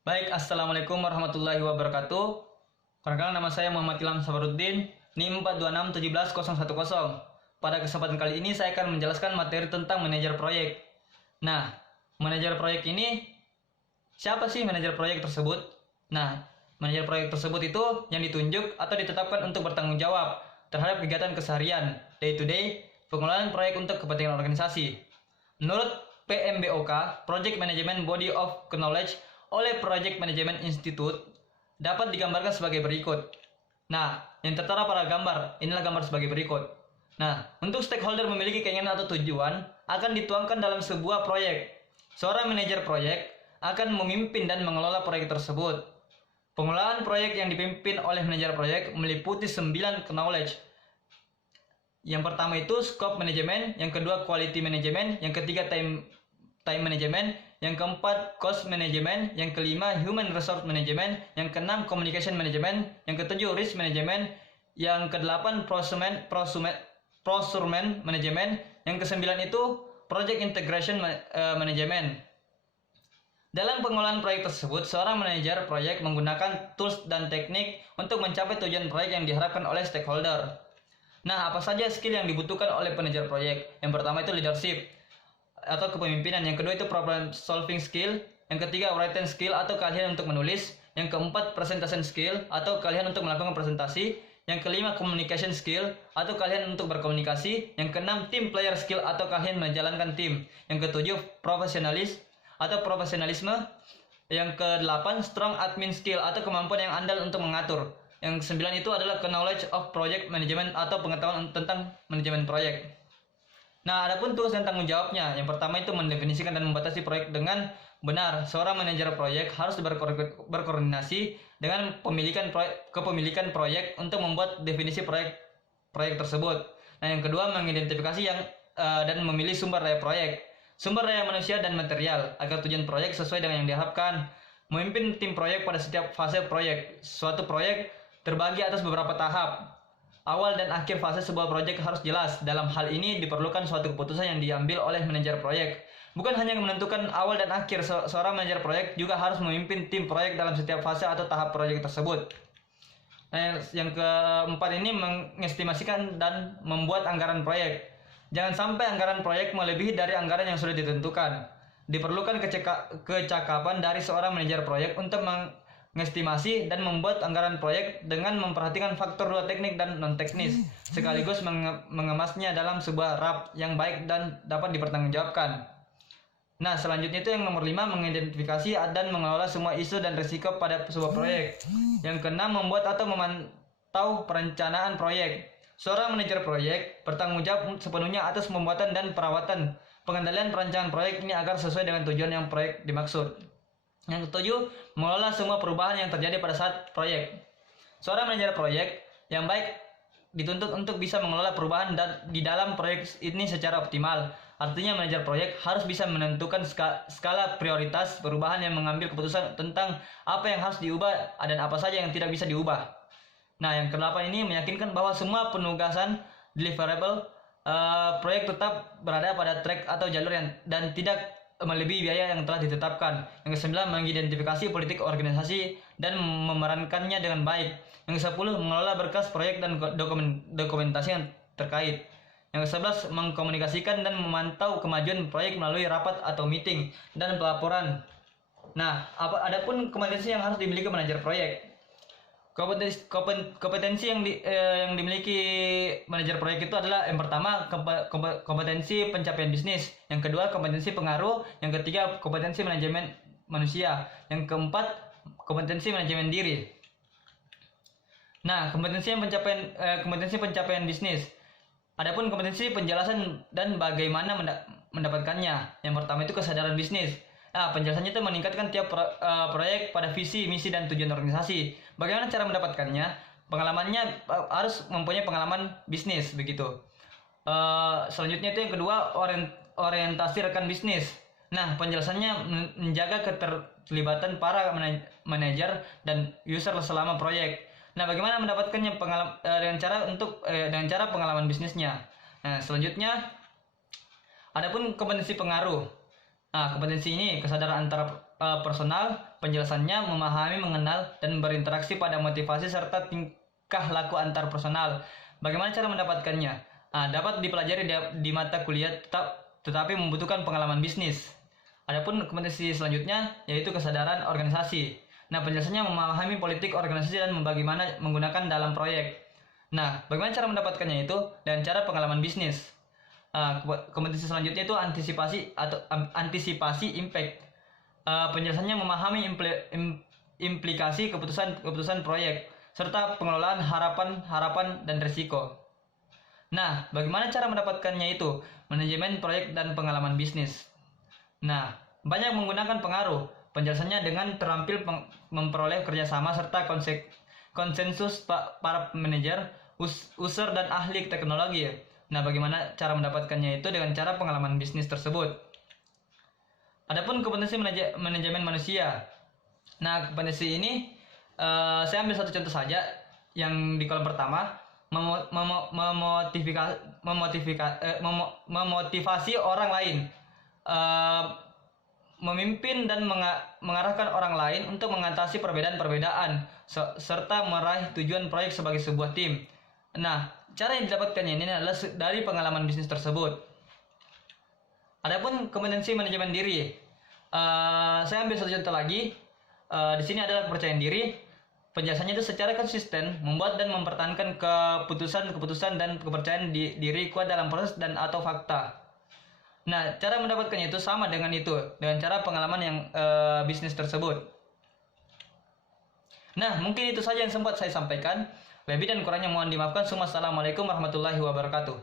Baik, Assalamualaikum warahmatullahi wabarakatuh. Perkenalkan, nama saya Muhammad Ilham Sabaruddin, NIM 426171010. Pada kesempatan kali ini saya akan menjelaskan materi tentang manajer proyek. Nah, manajer proyek ini, siapa sih manajer proyek tersebut? Nah, manajer proyek tersebut itu yang ditunjuk atau ditetapkan untuk bertanggung jawab terhadap kegiatan keseharian, day to day, pengelolaan proyek untuk kepentingan organisasi. Menurut PMBOK, Project Management Body of Knowledge oleh Project Management Institute dapat digambarkan sebagai berikut. Nah, yang tertera pada gambar, inilah gambar sebagai berikut. Nah, untuk stakeholder memiliki keinginan atau tujuan akan dituangkan dalam sebuah proyek. Seorang manajer proyek akan memimpin dan mengelola proyek tersebut. Pengelolaan proyek yang dipimpin oleh manajer proyek meliputi 9 knowledge. Yang pertama itu scope management, yang kedua quality management, yang ketiga time management, yang keempat cost management, yang kelima human resource management, yang keenam communication management, yang ketujuh risk management, yang kedelapan procurement management, yang kesembilan itu project integration management. Dalam pengelolaan proyek tersebut, seorang manajer proyek menggunakan tools dan teknik untuk mencapai tujuan proyek yang diharapkan oleh stakeholder. Nah, apa saja skill yang dibutuhkan oleh manajer proyek? Yang pertama itu leadership atau kepemimpinan, yang kedua itu problem solving skill, yang ketiga writing skill atau keahlian untuk menulis, yang keempat presentation skill atau keahlian untuk melakukan presentasi, yang kelima communication skill atau keahlian untuk berkomunikasi, yang keenam team player skill atau keahlian menjalankan tim, yang ketujuh profesionalis atau profesionalisme, yang kedelapan strong admin skill atau kemampuan yang andal untuk mengatur, yang kesembilan itu adalah knowledge of project management atau pengetahuan tentang manajemen proyek. Nah, adapun tugas dan tanggung jawabnya, yang pertama itu mendefinisikan dan membatasi proyek dengan benar. Seorang manajer proyek harus berkoordinasi dengan kepemilikan proyek untuk membuat definisi proyek tersebut. Nah, yang kedua mengidentifikasi dan memilih sumber daya proyek, sumber daya manusia dan material agar tujuan proyek sesuai dengan yang diharapkan. Memimpin tim proyek pada setiap fase proyek. Suatu proyek terbagi atas beberapa tahap. Awal dan akhir fase sebuah proyek harus jelas. Dalam hal ini diperlukan suatu keputusan yang diambil oleh manajer proyek. Bukan hanya menentukan awal dan akhir, seorang manajer proyek juga harus memimpin tim proyek dalam setiap fase atau tahap proyek tersebut. Nah, yang keempat ini mengestimasikan dan membuat anggaran proyek. Jangan sampai anggaran proyek melebihi dari anggaran yang sudah ditentukan. Diperlukan kecakapan dari seorang manajer proyek untuk mengestimasi dan membuat anggaran proyek dengan memperhatikan faktor dua teknik dan non teknis, sekaligus mengemasnya dalam sebuah RAP yang baik dan dapat dipertanggungjawabkan. Nah, selanjutnya itu yang nomor 5, mengidentifikasi dan mengelola semua isu dan risiko pada sebuah proyek. Yang keenam, membuat atau memantau perencanaan proyek. Seorang manajer proyek bertanggung jawab sepenuhnya atas pembuatan dan perawatan pengendalian perancangan proyek ini agar sesuai dengan tujuan yang proyek dimaksud. Yang ketujuh, mengelola semua perubahan yang terjadi pada saat proyek. Seorang manajer proyek yang baik dituntut untuk bisa mengelola perubahan di dalam proyek ini secara optimal. Artinya manajer proyek harus bisa menentukan skala prioritas perubahan yang mengambil keputusan tentang apa yang harus diubah dan apa saja yang tidak bisa diubah. Nah, yang kedelapan ini meyakinkan bahwa semua penugasan deliverable proyek tetap berada pada track atau jalur dan tidak melebihi biaya yang telah ditetapkan. Yang kesembilan, mengidentifikasi politik organisasi dan memerankannya dengan baik. Yang kesepuluh, mengelola berkas proyek dan dokumentasi yang terkait. Yang kesebelas, mengkomunikasikan dan memantau kemajuan proyek melalui rapat atau meeting dan pelaporan. Nah, adapun kompetensi yang harus dimiliki manajer proyek. Kompetensi yang dimiliki manajer proyek itu adalah yang pertama kompetensi pencapaian bisnis, yang kedua kompetensi pengaruh, yang ketiga kompetensi manajemen manusia, yang keempat kompetensi manajemen diri. Nah, kompetensi pencapaian bisnis. Adapun kompetensi penjelasan dan bagaimana mendapatkannya. Yang pertama itu kesadaran bisnis. Nah, penjelasannya itu meningkatkan tiap proyek pada visi, misi, dan tujuan organisasi. Bagaimana cara mendapatkannya? Pengalamannya harus mempunyai pengalaman bisnis, begitu. Selanjutnya itu yang kedua, orientasi rekan bisnis. Nah, penjelasannya menjaga keterlibatan para manajer dan user selama proyek. Nah, bagaimana mendapatkannya dengan cara pengalaman bisnisnya. Nah, selanjutnya, adapun kompetensi pengaruh. Kompetensi ini kesadaran antara personal, penjelasannya, memahami, mengenal, dan berinteraksi pada motivasi serta tingkah laku antar personal. Bagaimana cara mendapatkannya? Dapat dipelajari di mata kuliah tetapi membutuhkan pengalaman bisnis. Adapun kompetensi selanjutnya yaitu kesadaran organisasi. Nah, penjelasannya memahami politik organisasi dan bagaimana menggunakan dalam proyek. Nah, bagaimana cara mendapatkannya itu? Dan cara pengalaman bisnis. Kompetensi selanjutnya itu antisipasi impact. Penjelasannya memahami implikasi keputusan proyek serta pengelolaan harapan dan risiko. Nah, bagaimana cara mendapatkannya itu? Manajemen proyek dan pengalaman bisnis. Nah, banyak menggunakan pengaruh. Penjelasannya dengan terampil memperoleh kerjasama serta konsensus para manajer, user dan ahli teknologi. Nah, bagaimana cara mendapatkannya itu dengan cara pengalaman bisnis tersebut. Adapun kompetensi manajemen manusia. Nah, kompetensi ini saya ambil satu contoh saja yang di kolom pertama, memotivasi orang lain, memimpin dan mengarahkan orang lain untuk mengatasi perbedaan-perbedaan serta meraih tujuan proyek sebagai sebuah tim. Nah, cara yang didapatkannya ini adalah dari pengalaman bisnis tersebut. Adapun kompetensi manajemen diri, saya ambil satu contoh lagi. Di sini adalah kepercayaan diri. Penjelasannya itu secara konsisten membuat dan mempertahankan keputusan dan kepercayaan diri kuat dalam proses dan atau fakta. Nah, cara mendapatkannya itu sama dengan cara pengalaman yang bisnis tersebut. Nah, mungkin itu saja yang sempat saya sampaikan. Lebih dan kurangnya mohon dimaafkan. Assalamualaikum warahmatullahi wabarakatuh.